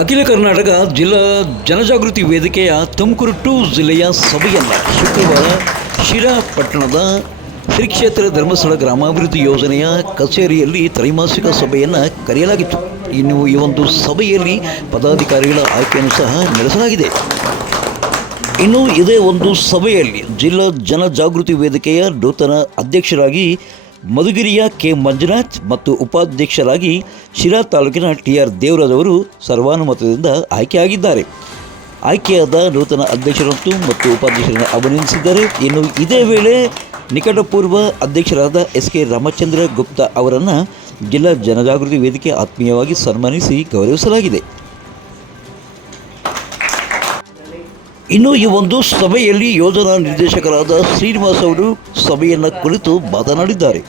ಅಖಿಲ ಕರ್ನಾಟಕ ಜಿಲ್ಲಾ ಜನಜಾಗೃತಿ ವೇದಿಕೆಯ ತುಮಕೂರು ಟು ಜಿಲ್ಲೆಯ ಸಭೆಯನ್ನು ಶುಕ್ರವಾರ ಶಿರಾ ಪಟ್ಟಣದ ಶ್ರೀ ಕ್ಷೇತ್ರ ಧರ್ಮಸ್ಥಳ ಗ್ರಾಮಾಭಿವೃದ್ಧಿ ಯೋಜನೆಯ ಕಚೇರಿಯಲ್ಲಿ ತ್ರೈಮಾಸಿಕ ಸಭೆಯನ್ನು ಕರೆಯಲಾಗಿತ್ತು. ಇನ್ನು ಈ ಒಂದು ಸಭೆಯಲ್ಲಿ ಪದಾಧಿಕಾರಿಗಳ ಆಯ್ಕೆಯನ್ನು ಸಹ ನಡೆಸಲಾಗಿದೆ. ಇನ್ನು ಇದೇ ಒಂದು ಸಭೆಯಲ್ಲಿ ಜಿಲ್ಲಾ ಜನಜಾಗೃತಿ ವೇದಿಕೆಯ ನೂತನ ಅಧ್ಯಕ್ಷರಾಗಿ ಮಧುಗಿರಿಯ ಕೆ. ಮಂಜುನಾಥ್ ಮತ್ತು ಉಪಾಧ್ಯಕ್ಷರಾಗಿ ಶಿರಾ ತಾಲೂಕಿನ ಟಿ. ಆರ್. ದೇವರಾಜ್ ಅವರು ಸರ್ವಾನುಮತದಿಂದ ಆಯ್ಕೆಯಾಗಿದ್ದಾರೆ. ಆಯ್ಕೆಯಾದ ನೂತನ ಅಧ್ಯಕ್ಷರಂತೂ ಮತ್ತು ಉಪಾಧ್ಯಕ್ಷರನ್ನು ಅಭಿನಂದಿಸಿದ್ದಾರೆ ಇನ್ನು ಇದೇ ವೇಳೆ ನಿಕಟಪೂರ್ವ ಅಧ್ಯಕ್ಷರಾದ ಎಸ್. ಕೆ. ರಾಮಚಂದ್ರ ಗುಪ್ತಾ ಅವರನ್ನು ಜಿಲ್ಲಾ ಜನಜಾಗೃತಿ ವೇದಿಕೆ ಆತ್ಮೀಯವಾಗಿ ಸನ್ಮಾನಿಸಿ ಗೌರವಿಸಲಾಗಿದೆ. ಇನ್ನು ಈ ಒಂದು ಸಭೆಯಲ್ಲಿ ಯೋಜನಾ ನಿರ್ದೇಶಕರಾದ ಶ್ರೀನಿವಾಸ್ ಅವರು ಸಭೆಯನ್ನು ಕುರಿತು ಮಾತನಾಡಿದ್ದಾರೆ.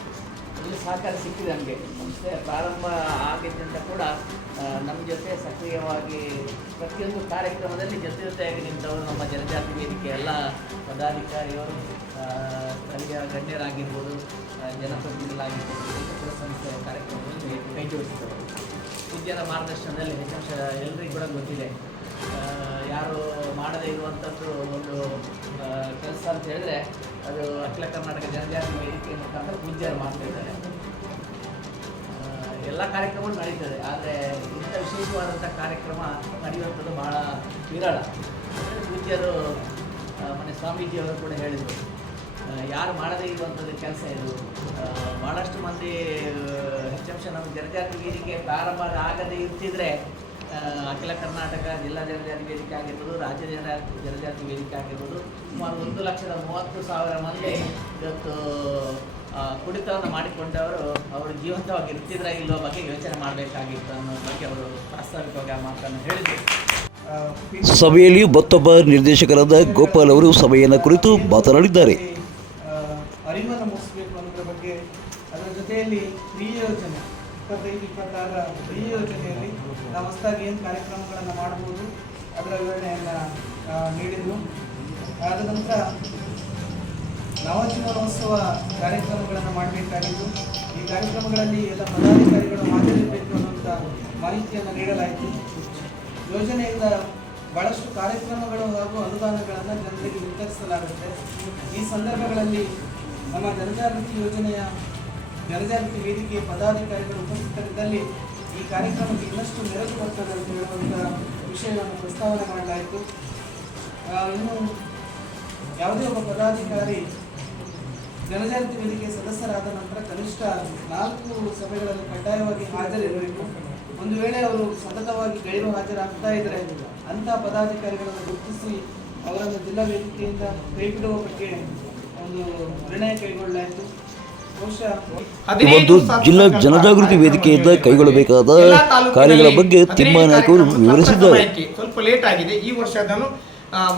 ನಮ್ಮ ಜೊತೆ ಸಕ್ರಿಯವಾಗಿ ನಮ್ಮ ಜನಜಾತಿ ಎಲ್ಲ ಜನಪ್ರತಿನಿಧಿಗಳಾಗಿರ್ಬೋದು ಮಾರ್ಗದರ್ಶನದಲ್ಲಿ ಹೆಚ್ಚಾಂಶ ಎಲ್ಲರಿಗೂ ಕೂಡ ಗೊತ್ತಿದೆ. ಯಾರು ಮಾಡದೇ ಇರುವಂಥದ್ದು ಒಂದು ಕೆಲಸ ಅಂತ ಹೇಳಿದ್ರೆ ಅದು ಅಖಿಲ ಕರ್ನಾಟಕ ಜನಜಾತಿ ವೇದಿಕೆ ಮುಖಾಂತರ ಪೂಜೆಯನ್ನು ಮಾಡ್ತಾ ಇದ್ದಾರೆ. ಎಲ್ಲ ಕಾರ್ಯಕ್ರಮಗಳು ನಡೀತದೆ, ಆದರೆ ಇಂಥ ವಿಶೇಷವಾದಂಥ ಕಾರ್ಯಕ್ರಮ ನಡೆಯುವಂಥದ್ದು ಬಹಳ ವಿರಳ. ಪೂಜ್ಯರು ಮನೆ ಸ್ವಾಮೀಜಿಯವರು ಕೂಡ ಹೇಳಿದರು ಯಾರು ಮಾಡದೇ ಇರುವಂಥದ್ದು ಕೆಲಸ ಇದು. ಭಾಳಷ್ಟು ಮಂದಿ ಹೆಚ್ಚಂಶ ನಮ್ಮ ಜನಜಾತಿ ವೇದಿಕೆ ಪ್ರಾರಂಭ ಆಗದೇ ಇರ್ತಿದ್ರೆ ಅಖಿಲ ಕರ್ನಾಟಕ ಜಿಲ್ಲಾ ಜನಜಾತಿ ವೇದಿಕೆ ಆಗಿರ್ಬೋದು ರಾಜ್ಯ ಜನ ಜನಜಾತಿ ವೇದಿಕೆ ಆಗಿರ್ಬೋದು ಸುಮಾರು ಒಂದು ಲಕ್ಷದ ಮೂವತ್ತು ಸಾವಿರ ಮಂದಿ ಇವತ್ತು ಕುಡಿತವನ್ನು ಮಾಡಿಕೊಂಡವರು ಅವರು ಜೀವಂತವಾಗಿ ಇರ್ತಿದ್ರ ಇಲ್ಲೋ ಬಗ್ಗೆ ಯೋಚನೆ ಮಾಡಬೇಕಾಗಿತ್ತು ಅನ್ನೋ ಬಗ್ಗೆ ಅವರು ಪ್ರಾಸ್ತಾವಿಕವಾಗಿ ಆ ಮಾತನ್ನು ಹೇಳಿದರು. ಸಭೆಯಲ್ಲಿ ಮತ್ತೊಬ್ಬ ನಿರ್ದೇಶಕರಾದ ಗೋಪಾಲ್ ಅವರು ಸಭೆಯನ್ನು ಕುರಿತು ಮಾತನಾಡಿದ್ದಾರೆ. ಅರಿವನ್ನು ಮೂಡಿಸಬೇಕು ಅನ್ನೋದ್ರ ಬಗ್ಗೆ ಅದರ ಜೊತೆಯಲ್ಲಿ ಪ್ರಿಯೋಜನೆ ಯೋಜನೆ ಇಪ್ಪತ್ತೈದು, ಇಪ್ಪತ್ತಾರರ ಈ ಯೋಜನೆಯಲ್ಲಿ ನಾವು ಹೊಸದಾಗಿ ಏನು ಕಾರ್ಯಕ್ರಮಗಳನ್ನು ಮಾಡ್ಬೋದು, ಅದರ ವಿವರಣೆಯನ್ನು ನೀಡಿದರು ಆದ ನಂತರ ನವಜೀವನೋತ್ಸವ ಕಾರ್ಯಕ್ರಮಗಳನ್ನು ಮಾಡಬೇಕಾಗಿದ್ದು ಈ ಕಾರ್ಯಕ್ರಮಗಳಲ್ಲಿ ಎಲ್ಲ ಪದಾಧಿಕಾರಿಗಳು ಹಾಜರಿರಬೇಕು ಅನ್ನುವಂಥ ಮಾಹಿತಿಯನ್ನು ನೀಡಲಾಯಿತು. ಯೋಜನೆಯಿಂದ ಬಹಳಷ್ಟು ಕಾರ್ಯಕ್ರಮಗಳು ಹಾಗೂ ಅನುದಾನಗಳನ್ನು ಜನರಿಗೆ ವಿತರಿಸಲಾಗುತ್ತೆ. ಈ ಸಂದರ್ಭಗಳಲ್ಲಿ ನಮ್ಮ ಜನಜಾಗೃತಿ ಯೋಜನೆಯ ಜನಜಾಗೃತಿ ವೇದಿಕೆಯ ಪದಾಧಿಕಾರಿಗಳು ಉಪಸ್ಥಿತರಿದ್ದಲ್ಲಿ ಈ ಕಾರ್ಯಕ್ರಮಕ್ಕೆ ಇನ್ನಷ್ಟು ನೆರವು ಬರ್ತದೆ ಅಂತ ಹೇಳುವಂಥ ವಿಷಯವನ್ನು ಪ್ರಸ್ತಾವನೆ ಮಾಡಲಾಯಿತು. ಇನ್ನು ಯಾವುದೇ ಒಬ್ಬ ಪದಾಧಿಕಾರಿ ಜನಜಾಗೃತಿ ವೇದಿಕೆಯ ಸದಸ್ಯರಾದ ನಂತರ ಕನಿಷ್ಠ ನಾಲ್ಕು ಸಭೆಗಳಲ್ಲಿ ಕಡ್ಡಾಯವಾಗಿ ಹಾಜರಿರಬೇಕು. ಒಂದು ವೇಳೆ ಅವರು ಸತತವಾಗಿ ಗೈರು ಹಾಜರಾಗ್ತಾ ಇದ್ದರೆ ಅಂತ ಪದಾಧಿಕಾರಿಗಳನ್ನು ಗುರುತಿಸಿ ಅವರನ್ನು ಜಿಲ್ಲಾ ವೇದಿಕೆಯಿಂದ ಕೈಬಿಡುವ ಬಗ್ಗೆ ಒಂದು ನಿರ್ಣಯ ಕೈಗೊಳ್ಳಲಾಯಿತು. ಒಂದು ಜಿಲ್ಲಾ ಜನಜಾಗೃತಿ ವೇದಿಕೆಯಿಂದ ಕೈಗೊಳ್ಳಬೇಕಾದ ಕಾರ್ಯಗಳ ಬಗ್ಗೆ ತಿಮ್ಮ ನಾಯ್ಕ ವಿವರಿಸಿದ್ದಾರೆ. ಸ್ವಲ್ಪ ಲೇಟ್ ಆಗಿದೆ. ಈ ವರ್ಷ ಅದನ್ನು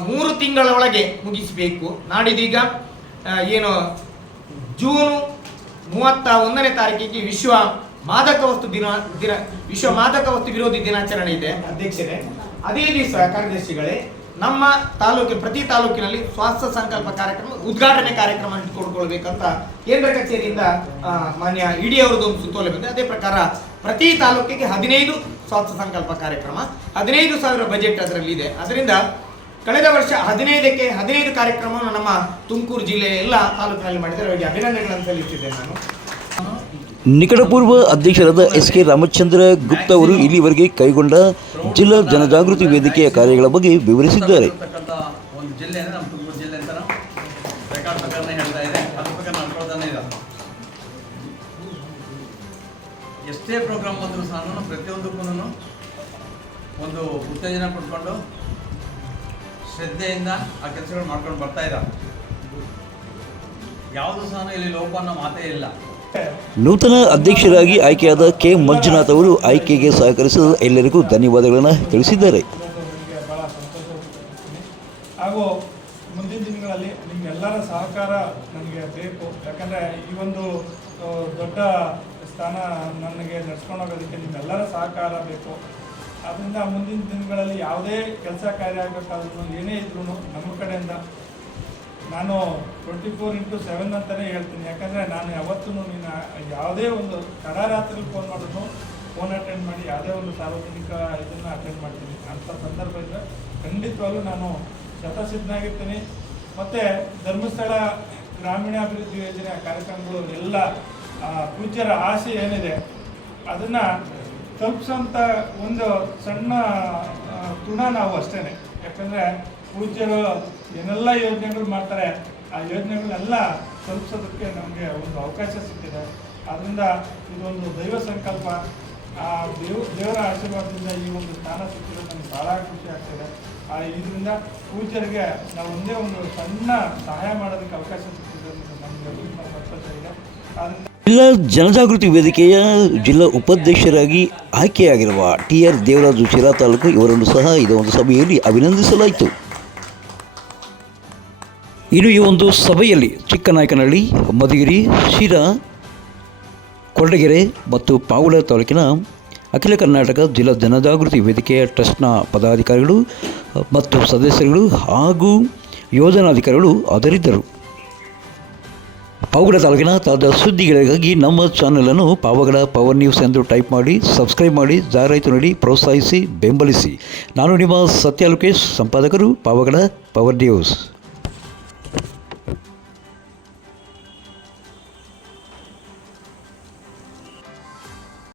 ಮೂರು ತಿಂಗಳ ಒಳಗೆ ಮುಗಿಸಬೇಕು. ನಾಡಿದೀಗ ಏನು ಜೂನ್ ಮೂವತ್ತ ಒಂದನೇ ತಾರೀಕಿಗೆ ವಿಶ್ವ ಮಾದಕ ವಸ್ತು ದಿನ ದಿನ ವಿಶ್ವ ಮಾದಕ ವಸ್ತು ವಿರೋಧಿ ದಿನಾಚರಣೆ ಇದೆ. ಅಧ್ಯಕ್ಷರೇ ಅದೇ ದಿವಸ ಕಾರ್ಯದರ್ಶಿಗಳೇ ನಮ್ಮ ತಾಲೂಕಿನ, ಪ್ರತಿ ತಾಲೂಕಿನಲ್ಲಿ ಸ್ವಾಸ್ಥ್ಯ ಸಂಕಲ್ಪ ಕಾರ್ಯಕ್ರಮ, ಉದ್ಘಾಟನೆ ಕಾರ್ಯಕ್ರಮ ಇಟ್ಕೊಳ್ಬೇಕಂತ ಕೇಂದ್ರ ಕಚೇರಿಯಿಂದ ಮಾನ್ಯ ಇಡಿ ಅವರದ್ದು ಒಂದು ಸುತ್ತೋಲೆ ಬಂದಿದೆ. ಅದೇ ಪ್ರಕಾರ ಪ್ರತಿ ತಾಲೂಕಿಗೆ ಹದಿನೈದು ಸ್ವಾಸ್ಥ್ಯ ಸಂಕಲ್ಪ ಕಾರ್ಯಕ್ರಮ, ಹದಿನೈದು ಸಾವಿರ ಬಜೆಟ್ ಅದರಲ್ಲಿ ಇದೆ ಅದರಿಂದ ಕಳೆದ ವರ್ಷ ಹದಿನೈದಕ್ಕೆ ಹದಿನೈದು ಕಾರ್ಯಕ್ರಮವನ್ನು ನಮ್ಮ ತುಮಕೂರು ಜಿಲ್ಲೆಯ ಎಲ್ಲ ತಾಲೂಕಿನಲ್ಲಿ ಮಾಡಿದರೆ ಅವರಿಗೆ ಅಭಿನಂದನೆಗಳನ್ನು ಸಲ್ಲಿಸಿದ್ದೇನೆ ನಾನು. ನಿಕಟಪೂರ್ವ ಅಧ್ಯಕ್ಷರಾದ ಎಸ್ ಕೆ ರಾಮಚಂದ್ರ ಗುಪ್ತ ಅವರು ಇಲ್ಲಿವರೆಗೆ ಕೈಗೊಂಡ ಜಿಲ್ಲಾ ಜನಜಾಗೃತಿ ವೇದಿಕೆಯ ಕಾರ್ಯಗಳ ಬಗ್ಗೆ ವಿವರಿಸಿದ್ದಾರೆ. ಎಷ್ಟೇ ಪ್ರೋಗ್ರಾಮ್ ಬಂದರೂ ಸಹ ಪ್ರತಿಯೊಂದಕ್ಕೂ ಒಂದು ಉತ್ತೇಜನ ಕೊಟ್ಕೊಂಡು ಶ್ರದ್ಧೆಯಿಂದ ಆ ಕೆಲಸಗಳು ಮಾಡ್ಕೊಂಡು ಬರ್ತಾ ಇದ್ದಾರೆ. ಯಾವುದು ಸಹ ಇಲ್ಲಿ ಲೋಪ ಅನ್ನೋ ಮಾತೇ ಇಲ್ಲ. ನೂತನ ಅಧ್ಯಕ್ಷರಾಗಿ ಆಯ್ಕೆಯಾದ ಕೆ. ಮಂಜುನಾಥ್ ಅವರು ಆಯ್ಕೆಗೆ ಸಹಕರಿಸಿದ ಎಲ್ಲರಿಗೂ ಧನ್ಯವಾದಗಳನ್ನು ತಿಳಿಸಿದ್ದಾರೆ. ಹಾಗೂ ಮುಂದಿನ ದಿನಗಳಲ್ಲಿ ನಿಮ್ಮೆಲ್ಲರ ಸಹಕಾರ ನನಗೆ ಬೇಕು. ಯಾಕಂದರೆ ಈ ಒಂದು ದೊಡ್ಡ ಸ್ಥಾನ ನನಗೆ ನಡ್ಸ್ಕೊಂಡು ಹೋಗೋದಕ್ಕೆ ನಿಮ್ಮೆಲ್ಲರ ಸಹಕಾರ ಬೇಕು. ಆದ್ದರಿಂದ ಮುಂದಿನ ದಿನಗಳಲ್ಲಿ ಯಾವುದೇ ಕೆಲಸ ಕಾರ್ಯ ಆಗಬೇಕಾದ್ರೂ ಏನೇ ಇದ್ರೂ ನಮ್ಮ ಕಡೆಯಿಂದ ನಾನು ಟ್ವೆಂಟಿ ಫೋರ್ ಇಂಟು ಸೆವೆನ್ ಅಂತಲೇ ಹೇಳ್ತೀನಿ. ಯಾಕಂದರೆ ನಾನು ಯಾವತ್ತೂ ನೀನು ಯಾವುದೇ ಒಂದು ತಡರಾತ್ರಿ ಫೋನ್ ಮಾಡಿದ್ರು ಫೋನ್ ಅಟೆಂಡ್ ಮಾಡಿ ಯಾವುದೇ ಒಂದು ಸಾರ್ವಜನಿಕ ಇದನ್ನು ಅಟೆಂಡ್ ಮಾಡ್ತೀನಿ. ಅಂಥ ಸಂದರ್ಭ ಇದ್ದರೆ ಖಂಡಿತವಾಗ್ಲೂ ನಾನು ಶತಸಿದ್ಧನಾಗಿರ್ತೀನಿ. ಮತ್ತು ಧರ್ಮಸ್ಥಳ ಗ್ರಾಮೀಣಾಭಿವೃದ್ಧಿ ಯೋಜನೆ ಕಾರ್ಯಕ್ರಮಗಳು ಎಲ್ಲ ಪೂಜ್ಯರ ಆಸೆ ಏನಿದೆ, ಅದನ್ನು ತಲುಪಿಸೋಂಥ ಒಂದು ಸಣ್ಣ ತುಣ ನಾವು ಅಷ್ಟೇ ಯಾಕಂದರೆ ಪೂಜ್ಯರು ಏನೆಲ್ಲ ಯೋಜನೆಗಳು ಮಾಡ್ತಾರೆ, ಆ ಯೋಜನೆಗಳನ್ನೆಲ್ಲ ತಲುಪಿಸೋದಕ್ಕೆ ನಮಗೆ ಒಂದು ಅವಕಾಶ ಸಿಕ್ಕಿದೆ. ಅದರಿಂದ ಇದೊಂದು ದೈವ ಸಂಕಲ್ಪ. ಆ ದೇವ, ದೇವರ ಆಶೀರ್ವಾದದಿಂದ ಈ ಒಂದು ಸ್ಥಾನ ಸಿಕ್ಕಿರೋದು ನಮ್ಗೆ ಭಾಳ ಖುಷಿ ಆಗ್ತಿದೆ. ಆ, ಇದರಿಂದ ಪೂಜ್ಯರಿಗೆ ನಾವು ಒಂದೇ ಒಂದು ಸಣ್ಣ ಸಹಾಯ ಮಾಡೋದಕ್ಕೆ ಅವಕಾಶ ಸಿಕ್ಕಿದೆ ನಮಗೆ ಸಂತೋಷ ಇದೆ. ಆದ್ದರಿಂದ ಜಿಲ್ಲಾ ಜನಜಾಗೃತಿ ವೇದಿಕೆಯ ಜಿಲ್ಲಾ ಉಪಾಧ್ಯಕ್ಷರಾಗಿ ಆಯ್ಕೆಯಾಗಿರುವ ಟಿ ಆರ್ ದೇವರಾಜು ಶಿರಾ ತಾಲೂಕು ಇವರನ್ನು ಸಹ ಇದೊಂದು ಸಭೆಯಲ್ಲಿ ಅಭಿನಂದಿಸಲಾಯಿತು. ಇನ್ನು ಈ ಒಂದು ಸಭೆಯಲ್ಲಿ ಚಿಕ್ಕನಾಯಕನಹಳ್ಳಿ, ಮಧುಗಿರಿ, ಶಿರಾ ಕೊರಟಗೆರೆ ಮತ್ತು ಪಾವಳ ತಾಲೂಕಿನ ಅಖಿಲ ಕರ್ನಾಟಕ ಜಿಲ್ಲಾ ಜನಜಾಗೃತಿ ವೇದಿಕೆಯ ಟ್ರಸ್ಟ್ನ ಪದಾಧಿಕಾರಿಗಳು ಮತ್ತು ಸದಸ್ಯರುಗಳು ಹಾಗೂ ಯೋಜನಾಧಿಕಾರಿಗಳು ಹಾಜರಿದ್ದರು. ಪಾವಗಡ ತಾಲೂಕಿನ ತಾಜಾ ಸುದ್ದಿಗಳಿಗಾಗಿ ನಮ್ಮ ಚಾನಲನ್ನು ಪಾವಗಡ ಪವರ್ ನ್ಯೂಸ್ ಎಂದು ಟೈಪ್ ಮಾಡಿ, ಸಬ್ಸ್ಕ್ರೈಬ್ ಮಾಡಿ ಜಾಹೀರಾತು ನೀಡಿ ಪ್ರೋತ್ಸಾಹಿಸಿ, ಬೆಂಬಲಿಸಿ. ನಾನು ನಿಮ್ಮ ಸತ್ಯ ಲೋಕೇಶ್ ಸಂಪಾದಕರು ಪಾವಗಡ ಪವರ್ ನ್ಯೂಸ್.